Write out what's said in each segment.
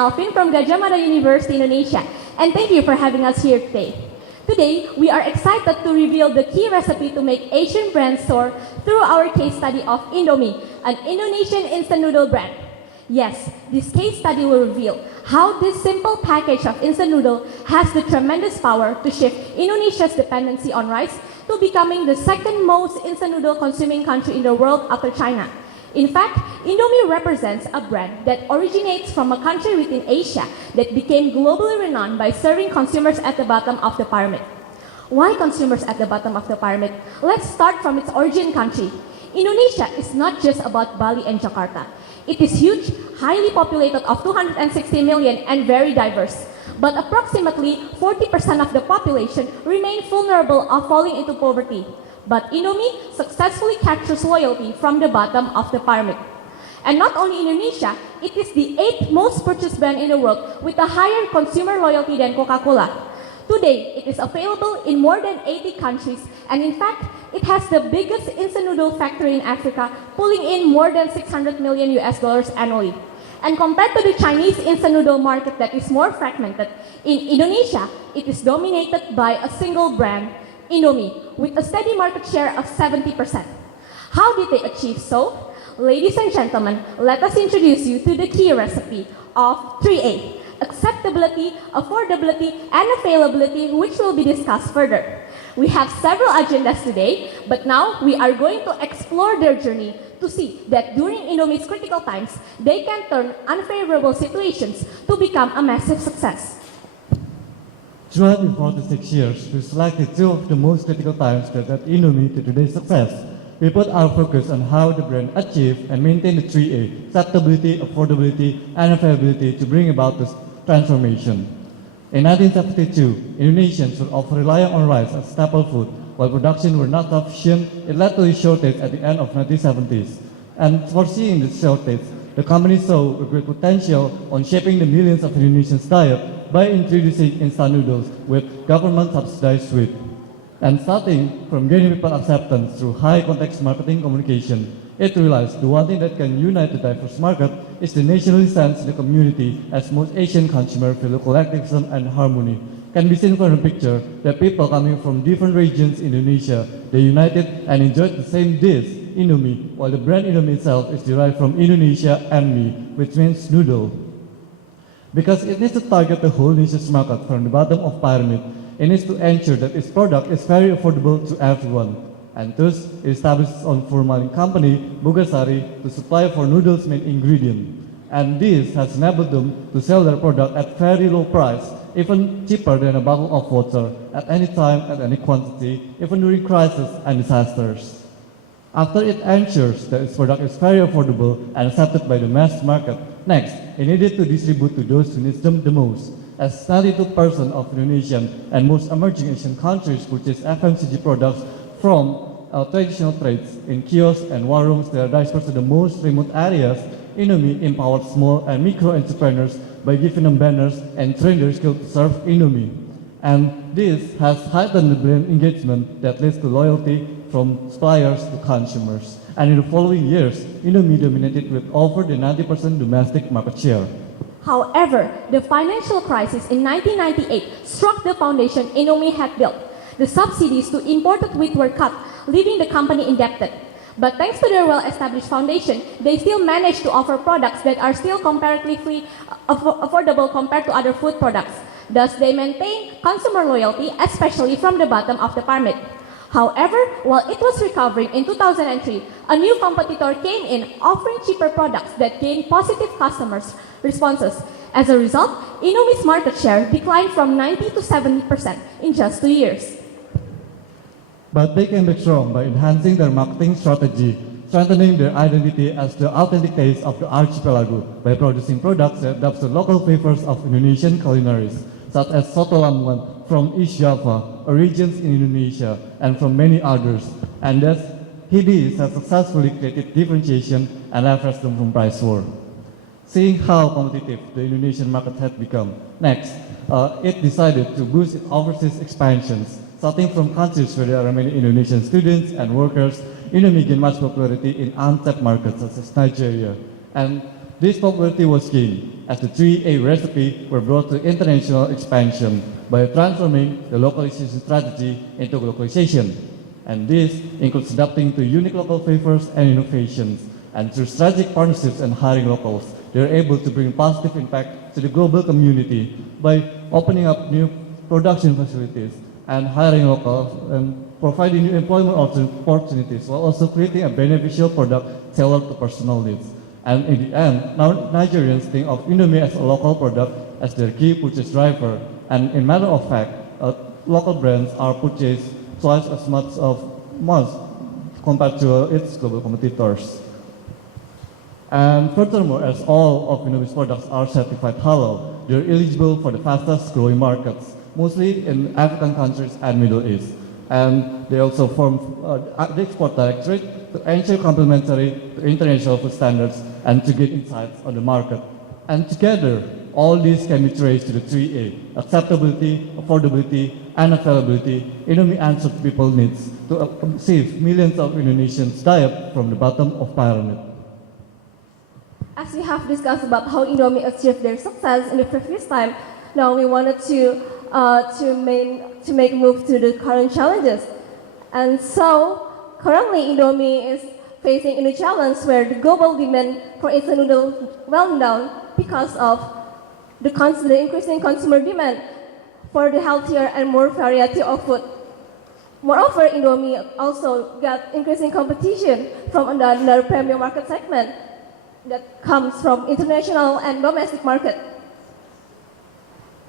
Alvin from Gadjah Mada University, Indonesia, and thank you for having us here today. Today, we are excited to reveal the key recipe to make Asian brands soar through our case study of Indomie, an Indonesian instant noodle brand. Yes, this case study will reveal how this simple package of instant noodle has the tremendous power to shift Indonesia's dependency on rice to becoming the second most instant noodle consuming country in the world after China. In fact, Indomie represents a brand that originates from a country within Asia that became globally renowned by serving consumers at the bottom of the pyramid. Why consumers at the bottom of the pyramid? Let's start from its origin country. Indonesia is not just about Bali and Jakarta. It is huge, highly populated of 260 million and very diverse. But approximately 40% of the population remain vulnerable of falling into poverty. But Indomie successfully captures loyalty from the bottom of the pyramid. And not only Indonesia, it is the 8th most purchased brand in the world with a higher consumer loyalty than Coca-Cola. Today, it is available in more than 80 countries, and in fact, it has the biggest instant noodle factory in Africa, pulling in more than $600 million annually. And compared to the Chinese instant noodle market that is more fragmented, in Indonesia, it is dominated by a single brand, Indomie, with a steady market share of 70%. How did they achieve so? Ladies and gentlemen, let us introduce you to the key recipe of 3A, acceptability, affordability, and availability, which will be discussed further. We have several agendas today, but now we are going to explore their journey to see that during Indomie's critical times, they can turn unfavorable situations to become a massive success. Throughout the 46 years, we selected two of the most critical times that led Indomie to today's success. We put our focus on how the brand achieved and maintained the 3A, acceptability, affordability, and availability to bring about this transformation. In 1972, Indonesians were often relying on rice as staple food. While production were not sufficient, it led to a shortage at the end of 1970s. And foreseeing this shortage, the company saw a great potential on shaping the millions of Indonesians' diet by introducing instant noodles with government-subsidized sweet. And starting from gaining people acceptance through high-context marketing communication, it realized the one thing that can unite the diverse market is the nationally sense in the community, as most Asian consumers feel collectivism and harmony. Can be seen from the picture that people coming from different regions in Indonesia, they united and enjoyed the same dish, Indomie, while the brand Indomie itself is derived from Indonesia and mi, which means noodle. Because it needs to target the whole nation's market from the bottom of pyramid, it needs to ensure that its product is very affordable to everyone. And thus, it established its own formalin company, Bogasari, to supply for noodles' main ingredient. And this has enabled them to sell their product at very low price, even cheaper than a bottle of water, at any time, at any quantity, even during crises and disasters. After it ensures that its product is very affordable and accepted by the mass market, next, it needed to distribute to those who need them the most. As 92% of Indonesian and most emerging Asian countries purchase FMCG products from traditional trades in kiosks and war rooms that are dispersed to the most remote areas, Indomie empowered small and micro entrepreneurs by giving them banners and train their skills to serve Indomie. And this has heightened the brand engagement that leads to loyalty from suppliers to consumers. And in the following years, Indomie dominated with over the 90% domestic market share. However, the financial crisis in 1998 struck the foundation Indomie had built. The subsidies to imported wheat were cut, leaving the company indebted. But thanks to their well-established foundation, they still managed to offer products that are still comparatively affordable compared to other food products. Thus, they maintain consumer loyalty, especially from the bottom of the pyramid. However, while it was recovering in 2003, a new competitor came in offering cheaper products that gained positive customers' responses. As a result, Indomie's market share declined from 90 to 70% in just 2 years. But they came back strong by enhancing their marketing strategy, strengthening their identity as the authentic taste of the archipelago by producing products that adapt to local flavors of Indonesian culinaries, such as soto Lamongan from East Java, regions in Indonesia, and from many others. And thus, Hidis has successfully created differentiation and leveraged them from price war. Seeing how competitive the Indonesian market had become, next, it decided to boost its overseas expansions. Starting from countries where there are many Indonesian students and workers, Indomie gained much popularity in untapped markets such as Nigeria. And this popularity was gained as the 3A recipe were brought to international expansion by transforming the localization strategy into globalization. And this includes adapting to unique local flavors and innovations. And through strategic partnerships and hiring locals, they are able to bring positive impact to the global community by opening up new production facilities and hiring locals and providing new employment opportunities while also creating a beneficial product tailored to personal needs. And in the end, now Nigerians think of Indomie as a local product as their key purchase driver. And in matter of fact, local brands are purchased twice as much compared to its global competitors. And furthermore, as all of Indomie's products are certified halal, they are eligible for the fastest growing markets, mostly in African countries and Middle East. And they also form the export directorate to ensure complementary to international food standards and to get insights on the market. And together, all these can be traced to the 3A: acceptability, affordability, and availability. Indomie answers people's needs to save millions of Indonesians' diet from the bottom of pyramid. As we have discussed about how Indomie achieved their success in the previous time, now we wanted to make a move to the current challenges. And so, currently Indomie is facing a new challenge where the global demand for its noodle went down because of the increasing consumer demand for the healthier and more variety of food. Moreover, Indomie also got increasing competition from another premium market segment that comes from international and domestic market.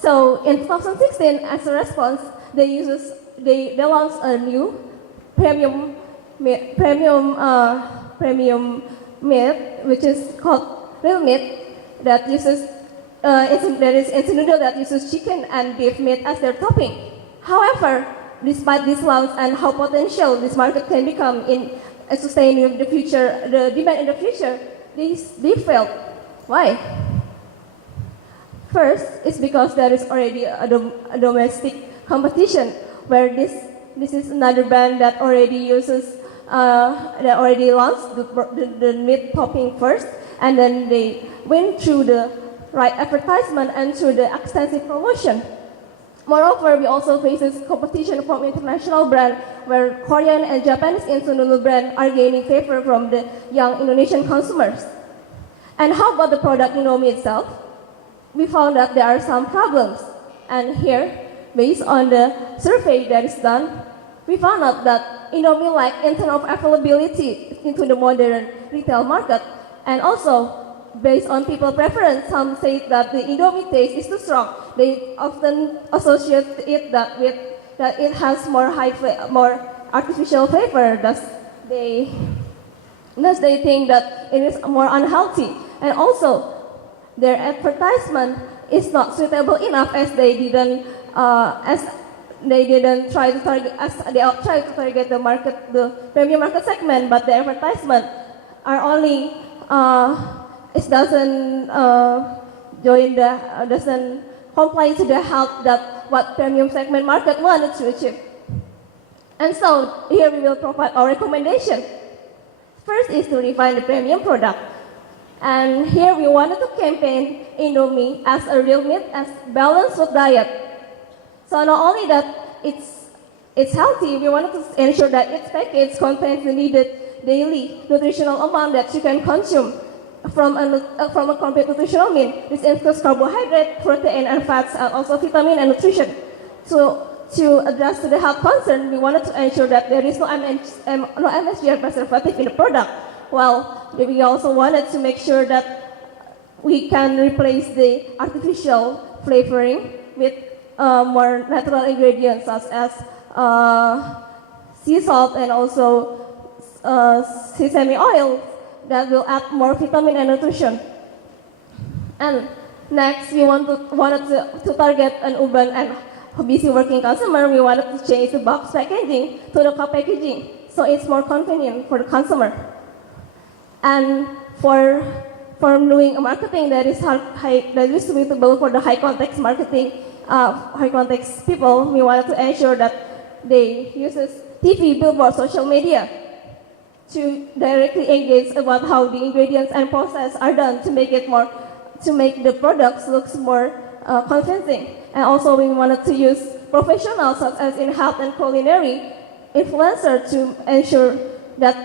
So in 2016, as a response, they launched a new premium meat, which is called real meat, that uses it's a noodle that uses chicken and beef meat as their topping. However, despite this launch and how potential this market can become in sustaining the demand in the future, they failed. Why? First, it's because there is already a domestic competition where this is another brand that already launched the meat topping first, and then they went through the right advertisement and through the extensive promotion. Moreover, we also faces competition from international brands where Korean and Japanese instant noodle brands are gaining favor from the young Indonesian consumers. And how about the product Indomie itself? We found that there are some problems. And here, based on the survey that is done, we found out that Indomie lacks in terms of availability into the modern retail market. And also, based on people preference, some say that the Indomie taste is too strong. They often associate it that it has more artificial flavor. Thus they think that it is more unhealthy. And also, their advertisement is not suitable enough as they didn't try to target the premium market segment, but the advertisement are only doesn't comply to the health that what premium segment market wanted to achieve. And so here we will provide our recommendation. First is to refine the premium product. And here we wanted to campaign Indomie as a real meat, as balanced food diet. So not only that it's healthy, we wanted to ensure that its package contains the needed daily nutritional amount that you can consume from a complete nutritional meal. This includes carbohydrate, protein, and fats, and also vitamin and nutrition. So to address to the health concern, we wanted to ensure that there is no MSG or preservative in the product. Well, we also wanted to make sure that we can replace the artificial flavoring with more natural ingredients such as sea salt and also sesame oil that will add more vitamin and nutrition. And next, we wanted to target an urban and busy working consumer. We wanted to change the box packaging to the cup packaging so it's more convenient for the consumer. And for doing a marketing that is suitable for the high context marketing, high context people, we wanted to ensure that they use TV, billboard, social media to directly engage about how the ingredients and process are done to make the products looks more convincing. And also we wanted to use professionals such as in health and culinary influencer to ensure that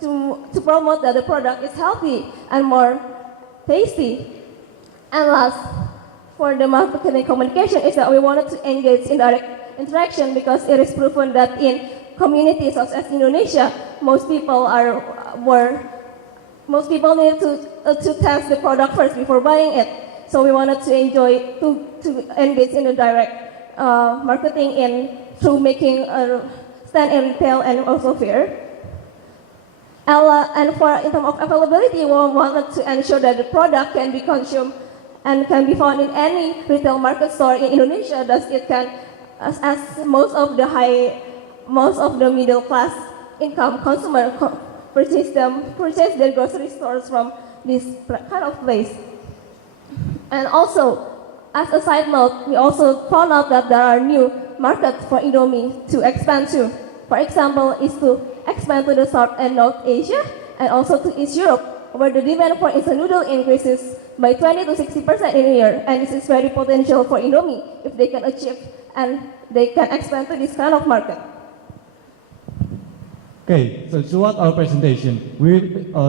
to promote that the product is healthy and more tasty. And last, for the marketing communication is that we wanted to engage in direct interaction because it is proven that in communities such as Indonesia, most people need to test the product first before buying it. So we wanted to engage in the direct marketing through making a stand in retail and also fair. And in terms of availability, we wanted to ensure that the product can be consumed and can be found in any retail market store in Indonesia, thus it can, as most of the middle class income consumer purchase their grocery stores from this kind of place. And also, as a side note, we also found out that there are new markets for Indomie to expand to. For example, is to expand to the South and North Asia and also to East Europe, where the demand for instant noodle increases by 20 to 60% in a year, and this is very potential for Indomie if they can achieve and they can expand to this kind of market. Okay, so throughout our presentation, we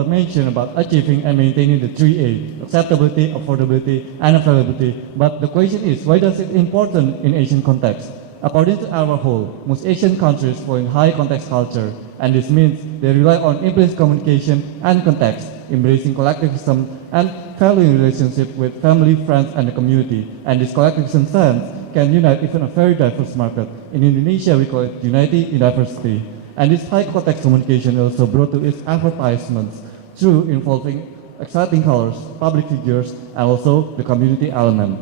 mentioned about achieving and maintaining the 3A, acceptability, affordability, and availability. But the question is, why does it important in Asian context? According to our whole, most Asian countries follow in high context culture, and this means they rely on implicit communication and context, embracing collectivism and valuing relationship with family, friends, and the community. And this collectivism sense can unite even a very diverse market. In Indonesia, we call it unity in diversity. And this high context communication also brought to its advertisements through involving exciting colors, public figures, and also the community element.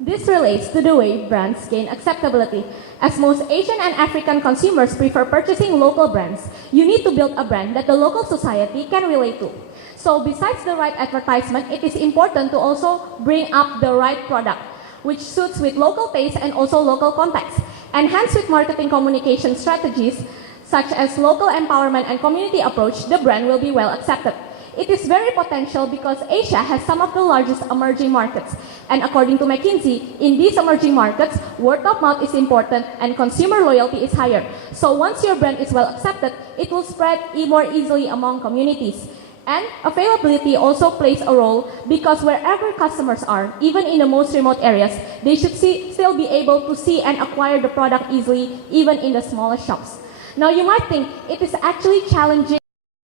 This relates to the way brands gain acceptability. As most Asian and African consumers prefer purchasing local brands, you need to build a brand that the local society can relate to. So besides the right advertisement, it is important to also bring up the right product, which suits with local taste and also local context. And hence with marketing communication strategies, such as local empowerment and community approach, the brand will be well accepted. It is very potential because Asia has some of the largest emerging markets. And according to McKinsey, in these emerging markets, word of mouth is important and consumer loyalty is higher. So once your brand is well accepted, it will spread more easily among communities. And availability also plays a role because wherever customers are, even in the most remote areas, they should still be able to see and acquire the product easily, even in the smallest shops. Now you might think it is actually challenging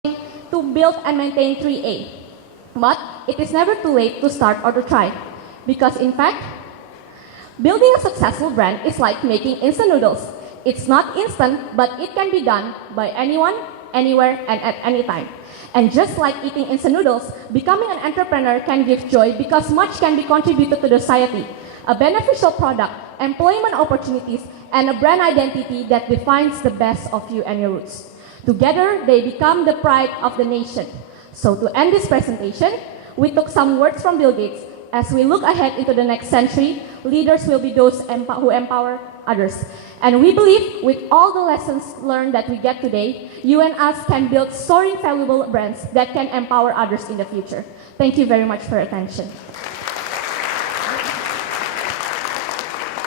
to build and maintain 3A, but it is never too late to start or to try. Because in fact, building a successful brand is like making instant noodles. It's not instant, but it can be done by anyone, anywhere, and at any time. And just like eating instant noodles, becoming an entrepreneur can give joy because much can be contributed to the society. A beneficial product, employment opportunities, and a brand identity that defines the best of you and your roots. Together, they become the pride of the nation. So to end this presentation, we took some words from Bill Gates. As we look ahead into the next century, leaders will be those who empower others. And we believe with all the lessons learned that we get today, you and us can build soaring valuable brands that can empower others in the future. Thank you very much for your attention.